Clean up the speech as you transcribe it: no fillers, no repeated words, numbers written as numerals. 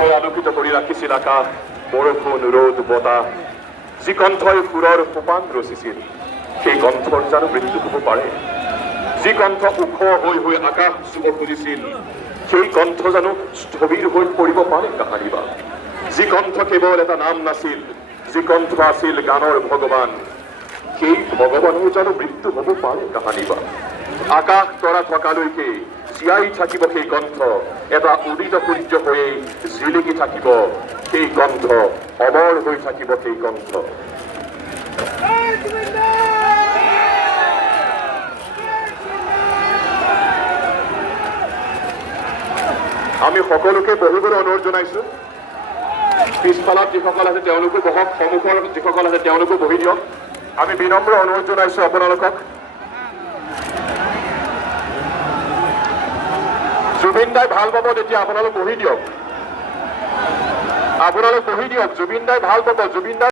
কণ্ঠই আলোকিত কৰি ৰাখিছিল আকাশ বৰষুণ ৰ'দ বতাহ যি কণ্ঠই সুৰৰ সোপান ৰচিছিল সেই কণ্ঠৰ জানো মৃত্যু হ'ব পাৰে যি কণ্ঠ ওখ হৈ হৈ আকাশ চুব খুজিছিল সেই কণ্ঠ জানো স্থবিৰ হৈ পৰিব পাৰে কাহানিবা যি কণ্ঠ কেৱল এটা নাম নাছিল যি কণ্ঠ আছিল গানৰ ভগৱান সেই ভগৱানৰ জানো মৃত্যু হ'ব পাৰে কাহানিবা আকাশ তৰা থকালৈকে জীয়াই থাকিব সেই কণ্ঠ এটা উদিত সূৰ্য হৈয়ে জিলিকি থাকিব সেই কণ্ঠ অমৰ হৈ থাকিব সেই কণ্ঠ আমি সকলোকে বহিবলৈ অনুৰোধ জনাইছো পিছফালত যিসকল আছে তেওঁলোকো বহক সন্মুখৰ যিসকল আছে তেওঁলোকো বহি দিয়ক আমি বিনম্ৰ অনুৰোধ জনাইছো আপোনালোকক জুবিন দাই ভাল পাব তেতিয়া আপোনালোক বহি দিয়ক জুবিন দাই ভাল পাব জুবিন দাই